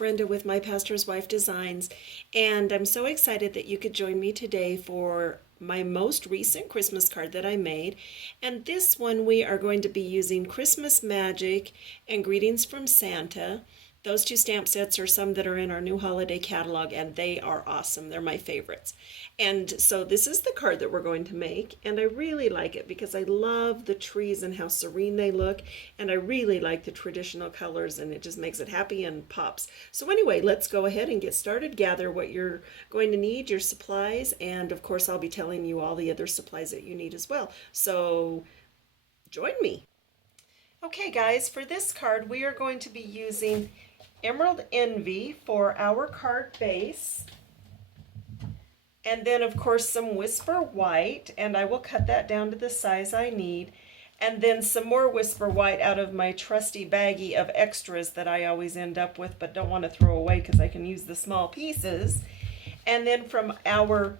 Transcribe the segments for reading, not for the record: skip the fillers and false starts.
Brenda with My Pastor's Wife Designs, and I'm so excited that you could join me today for my most recent Christmas card that I made. And this one we are going to be using Christmas Magic and Greetings from Santa. Those two stamp sets are some that are in our new holiday catalog, and they are awesome. They're my favorites. And so this is the card that we're going to make, and I really like it because I love the trees and how serene they look, and I really like the traditional colors, and it just makes it happy and pops. So anyway, let's go ahead and get started. Gather what you're going to need, your supplies, and of course I'll be telling you all the other supplies that you need as well. So join me. Okay guys, for this card we are going to be using Emerald Envy for our card base, and then of course some Whisper White, and I will cut that down to the size I need, and then some more Whisper White out of my trusty baggie of extras that I always end up with but don't want to throw away because I can use the small pieces. And then from our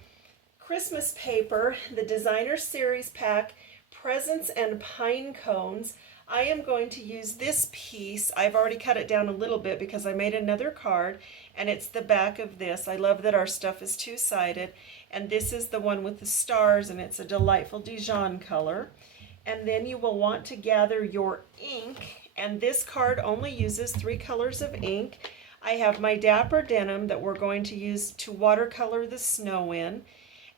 Christmas paper, the Designer Series Pack, Presents and Pine Cones, I am going to use this piece. I've already cut it down a little bit because I made another card, and it's the back of this. I love that our stuff is two-sided, and this is the one with the stars, and it's a delightful Dijon color. And then you will want to gather your ink, and this card only uses 3 colors of ink. I have my Dapper Denim that we're going to use to watercolor the snow in,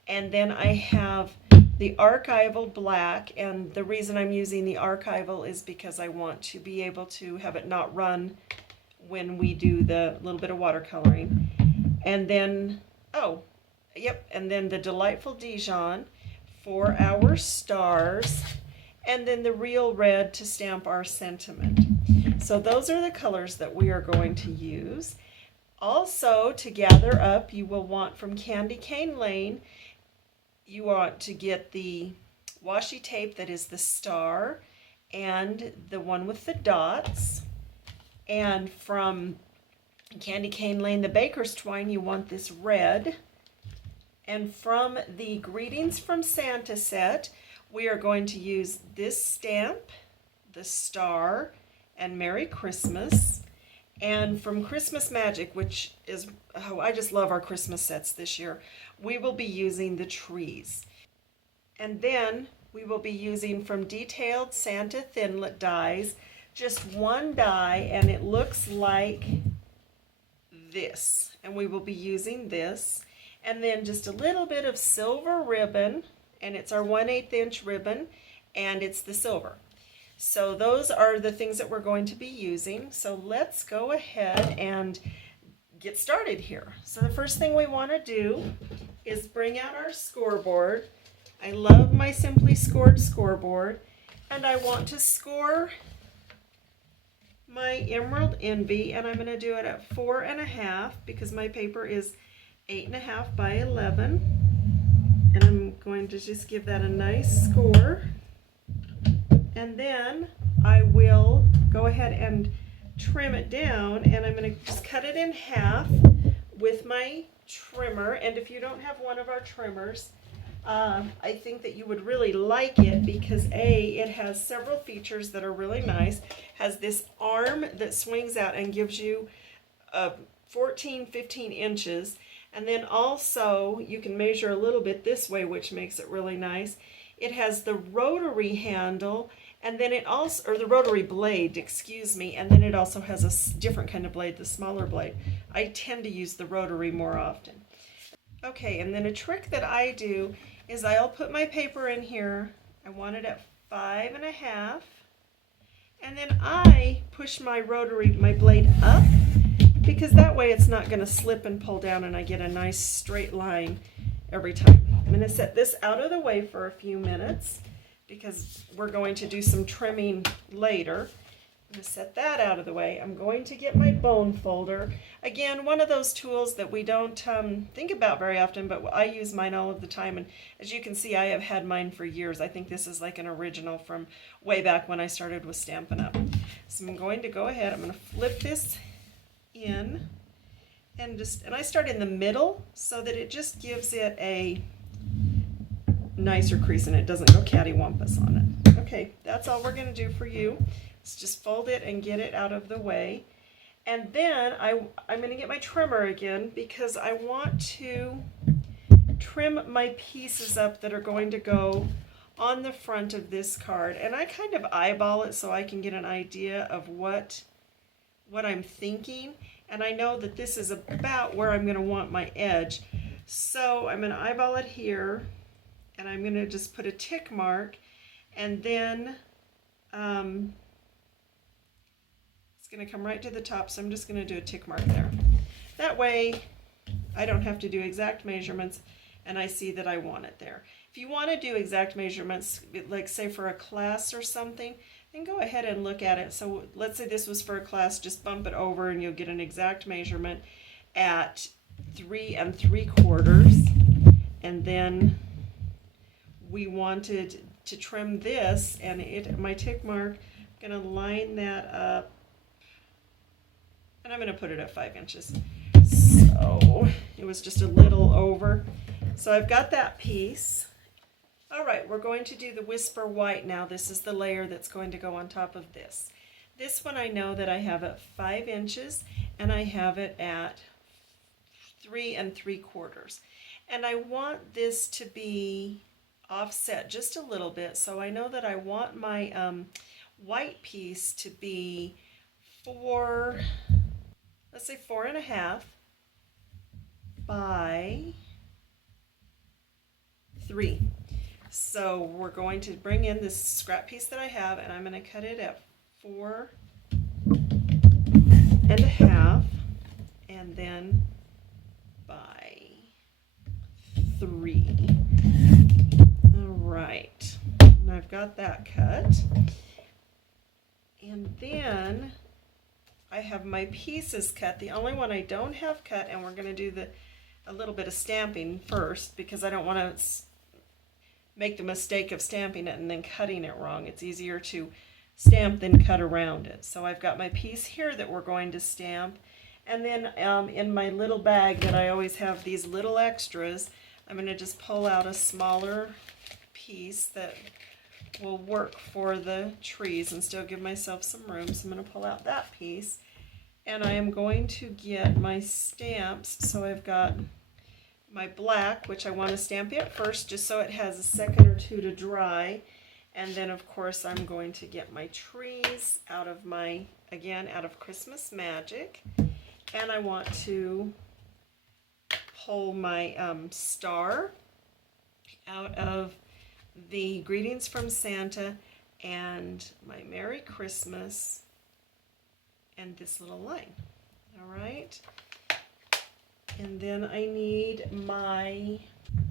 and then I have the Archival Black, and the reason I'm using the Archival is because I want to be able to have it not run when we do the little bit of watercoloring. And then, and then the Delightful Dijon for our stars, and then the Real Red to stamp our sentiment. So those are the colors that we are going to use. Also, to gather up, you will want from Candy Cane Lane, you want to get the washi tape that is the star and the one with the dots. And from Candy Cane Lane, the Baker's Twine, you want this red. And from the Greetings from Santa set, we are going to use this stamp, the star, and Merry Christmas. And from Christmas Magic, which is, oh, I just love our Christmas sets this year, we will be using the trees. And then we will be using from Detailed Santa Thinlet dies, just one die, and it looks like this. And we will be using this. And then just a little bit of silver ribbon, and it's our 1/8 inch ribbon, and it's the silver. So those are the things that we're going to be using. So let's go ahead and get started here. So the first thing we want to do is bring out our scoreboard. I love my Simply Scored scoreboard, and I want to score my Emerald Envy, and I'm going to do it at 4.5 because my paper is 8.5 by 11, and I'm going to just give that a nice score. And then I will go ahead and trim it down, and I'm going to just cut it in half with my trimmer. And if you don't have one of our trimmers, I think that you would really like it because it has several features that are really nice. Has this arm that swings out and gives you 15 inches, and then also you can measure a little bit this way, which makes it really nice. It has the rotary handle, and then it also, or the rotary blade, excuse me, and then it also has a different kind of blade, the smaller blade. I tend to use the rotary more often. Okay, and then a trick that I do is I'll put my paper in here. I want it at 5.5, and then I push my blade up, because that way it's not going to slip and pull down, and I get a nice straight line every time. I'm going to set this out of the way for a few minutes because we're going to do some trimming later. I'm going to set that out of the way. I'm going to get my bone folder. Again, one of those tools that we don't think about very often, but I use mine all of the time. And as you can see, I have had mine for years. I think this is like an original from way back when I started with Stampin' Up. So I'm going to go ahead, I'm going to flip this in, and I start in the middle so that it just gives it a nicer crease and it doesn't go cattywampus on it. Okay, that's all we're going to do for you. Let's just fold it and get it out of the way. And then I'm going to get my trimmer again because I want to trim my pieces up that are going to go on the front of this card. And I kind of eyeball it so I can get an idea of what I'm thinking. And I know that this is about where I'm going to want my edge. So I'm going to eyeball it here, and I'm going to just put a tick mark, and then it's going to come right to the top, so I'm just going to do a tick mark there. That way I don't have to do exact measurements, and I see that I want it there. If you want to do exact measurements, like say for a class or something, then go ahead and look at it. So let's say this was for a class, just bump it over and you'll get an exact measurement at 3 3/4. And then we wanted to trim this, and my tick mark, I'm going to line that up, and I'm going to put it at 5 inches. So it was just a little over. So I've got that piece. All right, we're going to do the Whisper White now. This is the layer that's going to go on top of this. This one I know that I have at 5 inches, and I have it at 3 3/4. And I want this to be offset just a little bit, so I know that I want my white piece to be let's say 4.5 by 3. So we're going to bring in this scrap piece that I have, and I'm going to cut it at 4.5, and then by 3. All right, and I've got that cut. And then I have my pieces cut. The only one I don't have cut, and we're going to do a little bit of stamping first because I don't want to make the mistake of stamping it and then cutting it wrong. It's easier to stamp than cut around it. So I've got my piece here that we're going to stamp, and then in my little bag that I always have these little extras, I'm going to just pull out a smaller piece that will work for the trees and still give myself some room. So I'm going to pull out that piece, and I am going to get my stamps. So I've got my black, which I want to stamp it first just so it has a second or two to dry. And then of course I'm going to get my trees out of Christmas Magic, and I want to pull my star out of the Greetings from Santa and my Merry Christmas and this little line. All right. And then I need my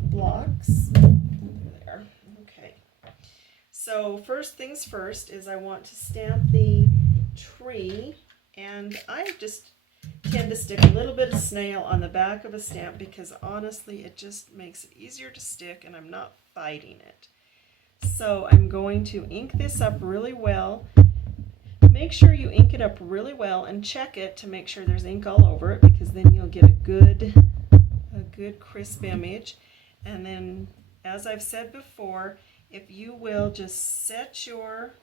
blocks. There. Okay. So first things first is I want to stamp the tree, and I just tend to stick a little bit of snail on the back of a stamp because honestly it just makes it easier to stick and I'm not fighting it. So I'm going to ink this up really well. Make sure you ink it up really well and check it to make sure there's ink all over it, because then you'll get a good crisp image. And then, as I've said before, if you will just set your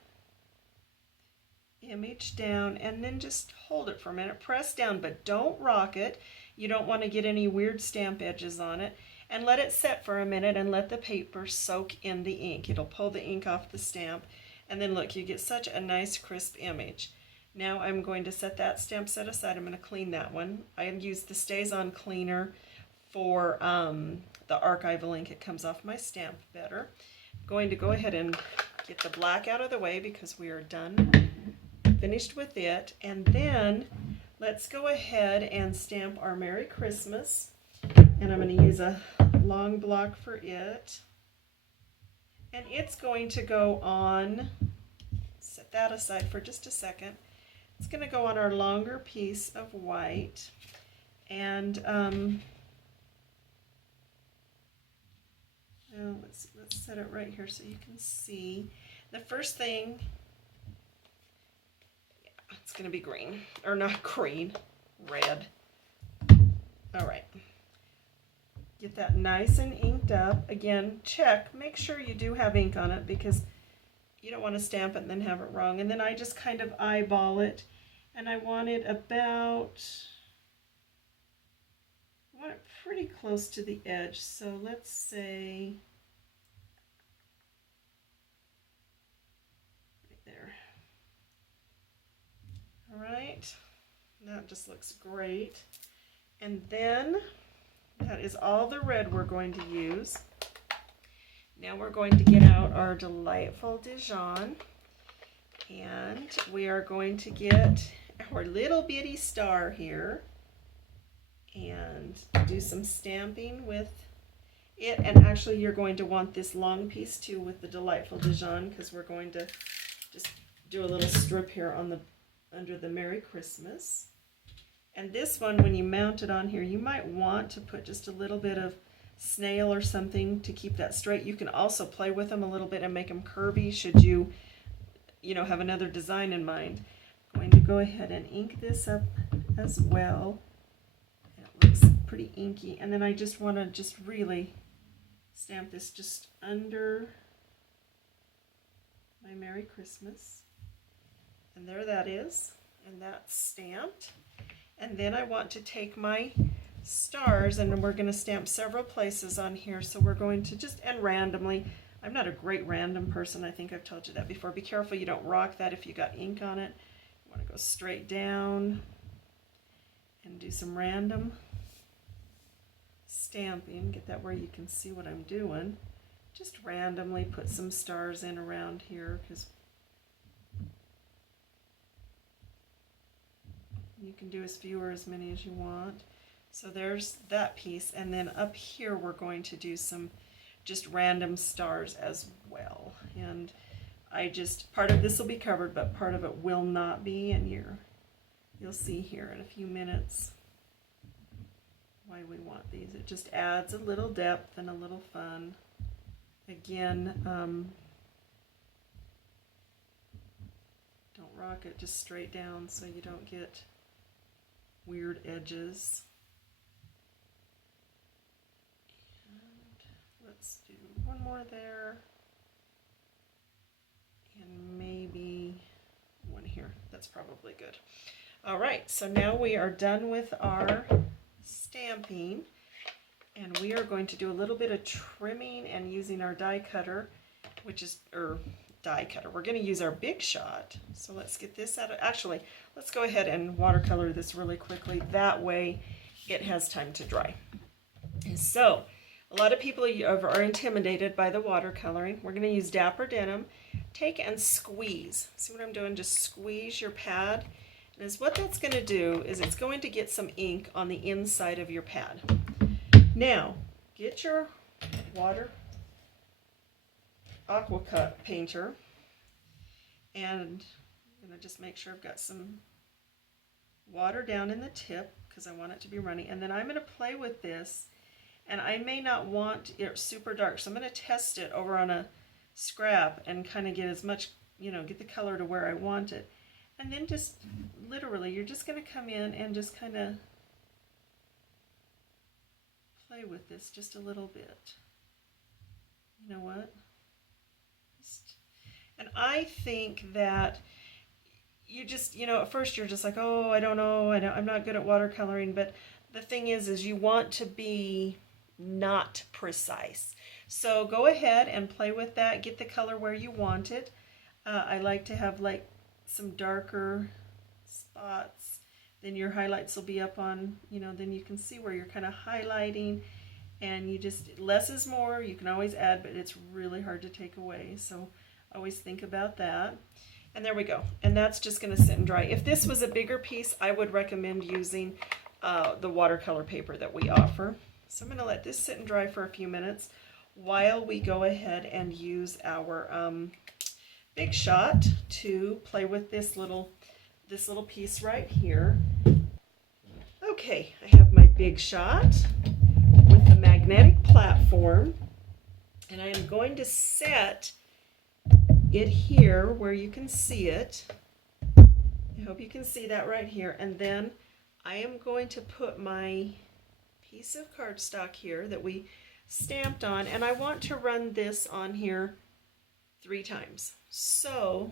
image down and then just hold it for a minute, press down, but don't rock it. You don't want to get any weird stamp edges on it. And let it set for a minute and let the paper soak in the ink. It'll pull the ink off the stamp. And then look, you get such a nice crisp image. Now I'm going to set that stamp set aside. I'm going to clean that one. I use the Stays On cleaner for the archival ink. It comes off my stamp better. I'm going to go ahead and get the black out of the way because we are finished with it. And then let's go ahead and stamp our Merry Christmas. And I'm going to use a long block for it. And it's going to go on, set that aside for just a second. It's going to go on our longer piece of white. And let's set it right here so you can see. The first thing, yeah, it's going to be green, or not green, red. All right. Get that nice and inked up. Again, check, make sure you do have ink on it because you don't want to stamp it and then have it wrong. And then I just kind of eyeball it, and I want it about, I want it pretty close to the edge, so let's say right there. All right, that just looks great. And then that is all the red we're going to use. Now we're going to get out our delightful Dijon, and we are going to get our little bitty star here and do some stamping with it. And actually you're going to want this long piece too with the delightful Dijon, because we're going to just do a little strip here on the under the Merry Christmas. And this one, when you mount it on here, you might want to put just a little bit of snail or something to keep that straight. You can also play with them a little bit and make them curvy should you have another design in mind. I'm going to go ahead and ink this up as well. It looks pretty inky. And then I just want to just really stamp this just under my Merry Christmas. And there that is. And that's stamped. And then I want to take my stars, and we're going to stamp several places on here. So we're going to just, and randomly, I'm not a great random person. I think I've told you that before. Be careful you don't rock that if you got ink on it. You want to go straight down and do some random stamping. Get that where you can see what I'm doing. Just randomly put some stars in around here, because you can do as few or as many as you want. So there's that piece, and then up here we're going to do some just random stars as well. And part of this will be covered, but part of it will not be, and you'll see here in a few minutes why we want these. It just adds a little depth and a little fun. Again, don't rock it, just straight down so you don't get weird edges. And let's do one more there, and maybe one here. That's probably good. All right, so now we are done with our stamping, and we are going to do a little bit of trimming and using our die cutter, die cutter. We're going to use our Big Shot. So let's get this out of, actually, let's go ahead and watercolor this really quickly. That way it has time to dry. So a lot of people are intimidated by the watercoloring. We're going to use Dapper Denim. Take and squeeze. See what I'm doing? Just squeeze your pad. And what that's going to do is it's going to get some ink on the inside of your pad. Now, get your water aqua painter, and I'm going to just make sure I've got some water down in the tip because I want it to be runny. And then I'm going to play with this, and I may not want it super dark, so I'm going to test it over on a scrap and kind of get as much, get the color to where I want it. And then just literally, you're just going to come in and just kind of play with this just a little bit. You know what? And I think that you just, at first you're just like, oh, I don't know, I'm not good at watercoloring, but the thing is you want to be not precise. So go ahead and play with that, get the color where you want it. I like to have like some darker spots, then your highlights will be up on, then you can see where you're kind of highlighting, and you just, less is more. You can always add, but it's really hard to take away. So always think about that. And there we go. And that's just going to sit and dry. If this was a bigger piece, I would recommend using the watercolor paper that we offer. So I'm going to let this sit and dry for a few minutes while we go ahead and use our Big Shot to play with this little piece right here. Okay, I have my Big Shot with the magnetic platform, and I am going to set it here where you can see it. I hope you can see that right here. And then I am going to put my piece of cardstock here that we stamped on, and I want to run this on here 3 times. So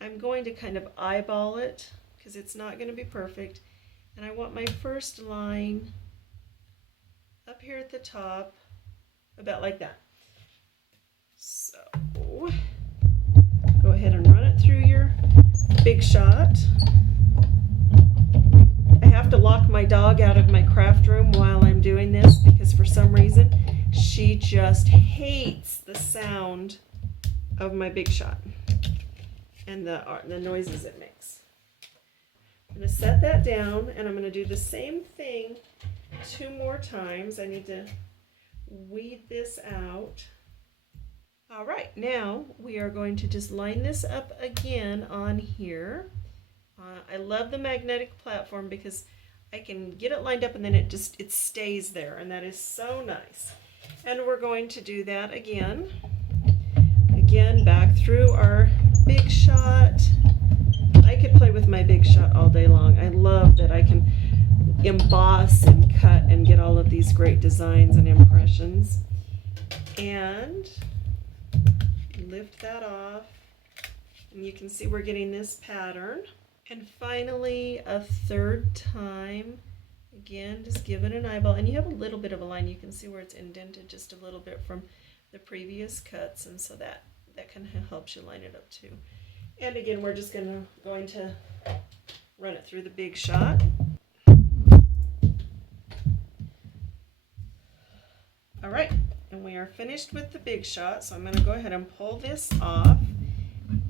I'm going to kind of eyeball it because it's not going to be perfect. And I want my first line up here at the top, about like that. So go ahead and run it through your Big Shot. I have to lock my dog out of my craft room while I'm doing this because for some reason she just hates the sound of my Big Shot and the noises it makes. I'm going to set that down and I'm going to do the same thing 2 more times. I need to weed this out. All right, now we are going to just line this up again on here. I love the magnetic platform because I can get it lined up and then it stays there, and that is so nice. And we're going to do that again. Again, back through our Big Shot. I could play with my Big Shot all day long. I love that I can emboss and cut and get all of these great designs and impressions. And lift that off, and you can see we're getting this pattern. And finally, a 3rd time, again, just give it an eyeball, and you have a little bit of a line. You can see where it's indented just a little bit from the previous cuts, and so that kind of helps you line it up too. And again, we're just going to run it through the Big Shot. All right, and we are finished with the Big Shot, so I'm going to go ahead and pull this off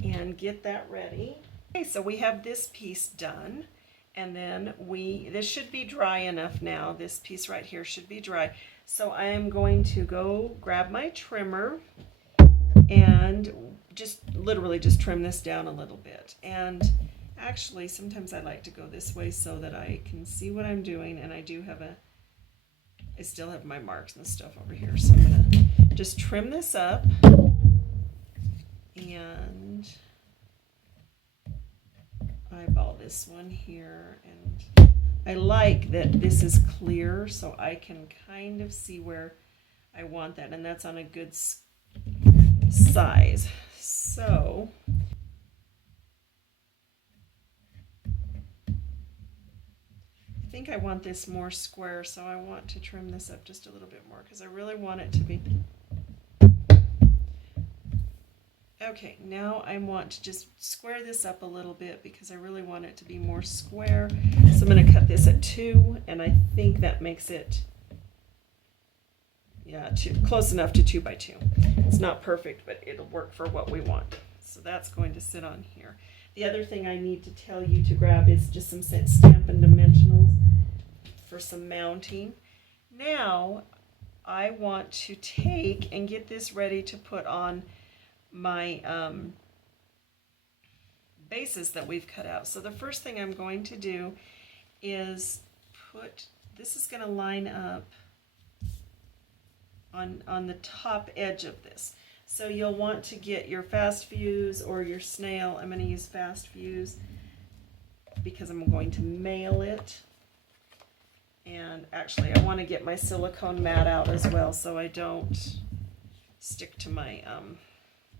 and get that ready. Okay, so we have this piece done, and then this should be dry enough now. This piece right here should be dry. So I am going to go grab my trimmer and literally just trim this down a little bit. And actually, sometimes I like to go this way so that I can see what I'm doing, and I still have my marks and stuff over here. So I'm going to just trim this up and eyeball this one here. And I like that this is clear so I can kind of see where I want that, and that's on a good size. So I think I want this more square, so I want to trim this up just a little bit more because I really want it to be. Okay, now I want to just square this up a little bit because I really want it to be more square. So I'm going to cut this at 2, and I think that makes it, close enough to 2 by 2. It's not perfect, but it'll work for what we want. So that's going to sit on here. The other thing I need to tell you to grab is just some Stampin' Dimensionals for some mounting. Now I want to take and get this ready to put on my bases that we've cut out. So the first thing I'm going to do is this is going to line up on the top edge of this. So you'll want to get your fast fuse or your snail. I'm going to use fast fuse because I'm going to mail it. And actually I want to get my silicone mat out as well so I don't stick to my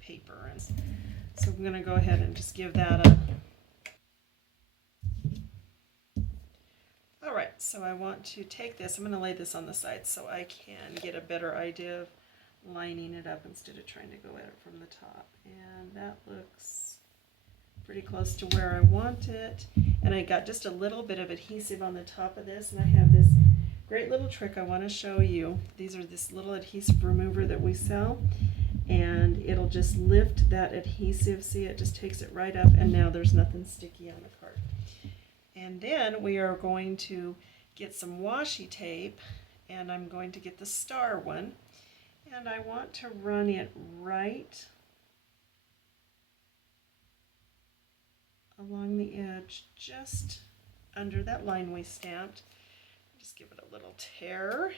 paper. And so I'm going to go ahead and just give that a... All right, so I want to take this, I'm going to lay this on the side so I can get a better idea of lining it up instead of trying to go at it from the top. And that looks pretty close to where I want it. And I got just a little bit of adhesive on the top of this, and I have this great little trick I want to show you. These are this little adhesive remover that we sell, and it'll just lift that adhesive. See, it just takes it right up, and now there's nothing sticky on the card. And then we are going to get some washi tape, and I'm going to get the star one, and I want to run it right along the edge, just under that line we stamped. Just give it a little tear.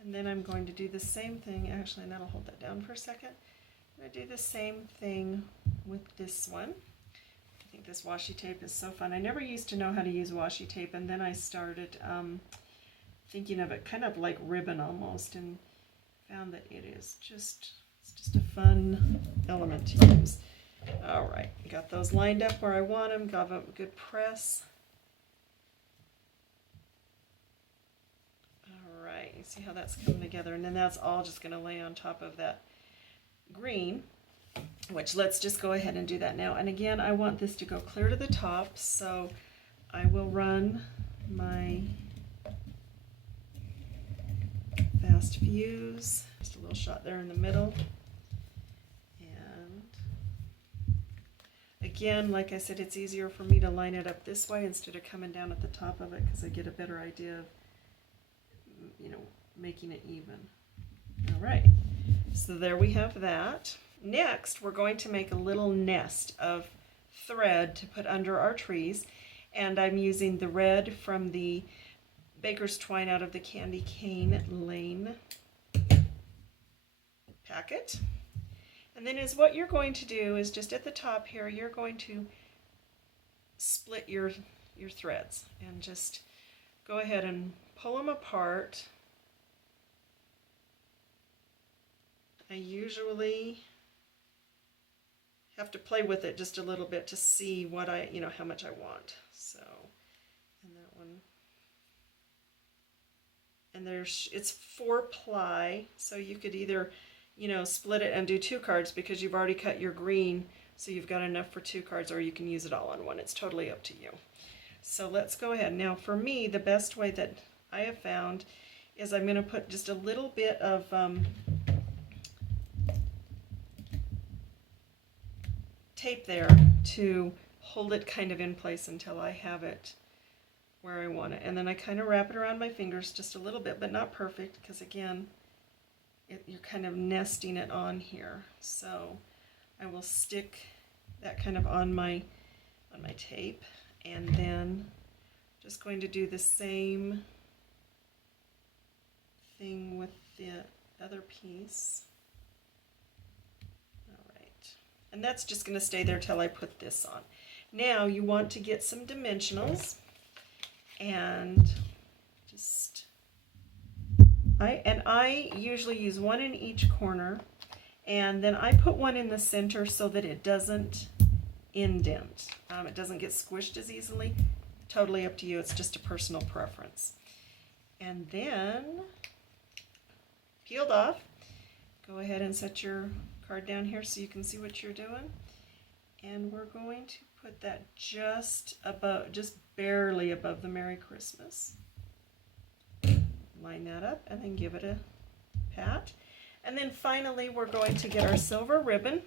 And then I'm going to do the same thing, actually, and that'll hold that down for a second. I'm going to do the same thing with this one. I think this washi tape is so fun. I never used to know how to use washi tape, and then I started thinking of it kind of like ribbon almost, and found that it's just a fun element to use. All right, got those lined up where I want them, got them a good press. All right, you see how that's coming together, and then that's all just going to lay on top of that green, which let's just go ahead and do that now. And again, I want this to go clear to the top, so I will run my fast fuse, just a little shot there in the middle. And again, like I said, it's easier for me to line it up this way instead of coming down at the top of it because I get a better idea of, you know, making it even. All right, so there we have that. Next, we're going to make a little nest of thread to put under our trees, and I'm using the red from the Baker's Twine out of the Candy Cane Lane packet. And then is what you're going to do is just at the top here, you're going to split your threads and just go ahead and pull them apart. I usually have to play with it just a little bit to see what how much I want. So, and that one, and it's 4-ply, so you could either, split it and do 2 cards because you've already cut your green, so you've got enough for 2 cards, or you can use it all on one. It's totally up to you. So let's go ahead. Now for me, the best way that I have found is I'm going to put just a little bit of tape there to hold it kind of in place until I have it where I want it. And then I kind of wrap it around my fingers just a little bit, but not perfect, because again, you're kind of nesting it on here. So I will stick that kind of on my tape, and then just going to do the same thing with the other piece. And that's just going to stay there till I put this on. Now you want to get some dimensionals, and just I usually use one in each corner, and then I put one in the center so that it doesn't indent. It doesn't get squished as easily. Totally up to you. It's just a personal preference. And then peeled off. Go ahead and set your card down here so you can see what you're doing, and we're going to put that just barely above the Merry Christmas. Line that up and then give it a pat, and then finally we're going to get our silver ribbon.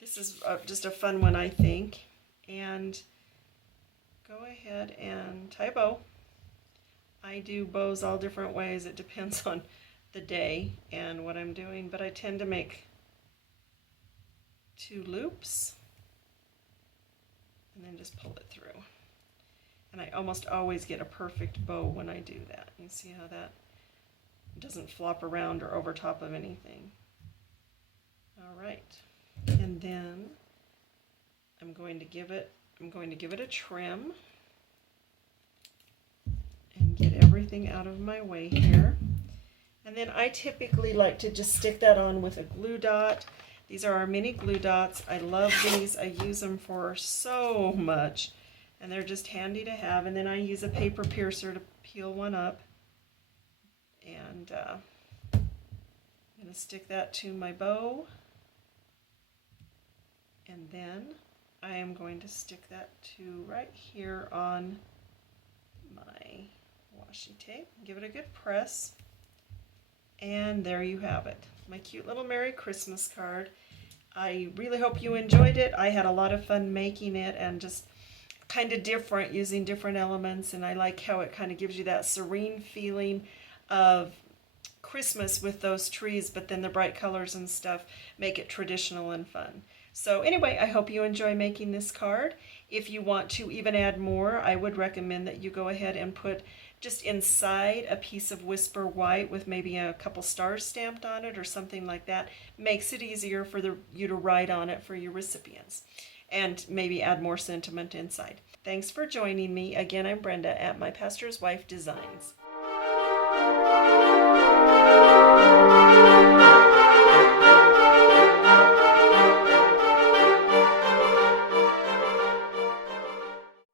This is just a fun one, I think, and go ahead and tie a bow. I do bows all different ways. It depends on the day and what I'm doing, but I tend to make 2 loops and then just pull it through. And I almost always get a perfect bow when I do that. You see how that doesn't flop around or over top of anything. All right, and then I'm going to give it a trim and get everything out of my way here. And then I typically like to just stick that on with a glue dot. These are our mini glue dots. I love these. I use them for so much, and they're just handy to have. And then I use a paper piercer to peel one up. And I'm going to stick that to my bow. And then I am going to stick that to right here on my washi tape. Give it a good press. And there you have it, my cute little Merry Christmas card. I really hope you enjoyed it. I had a lot of fun making it, and just kind of different, using different elements, and I like how it kind of gives you that serene feeling of Christmas with those trees, but then the bright colors and stuff make it traditional and fun. So anyway, I hope you enjoy making this card. If you want to even add more, I would recommend that you go ahead and put just inside a piece of Whisper White with maybe a couple stars stamped on it or something like that. Makes it easier for you to write on it for your recipients, and maybe add more sentiment inside. Thanks for joining me. Again, I'm Brenda at My Pastor's Wife Designs.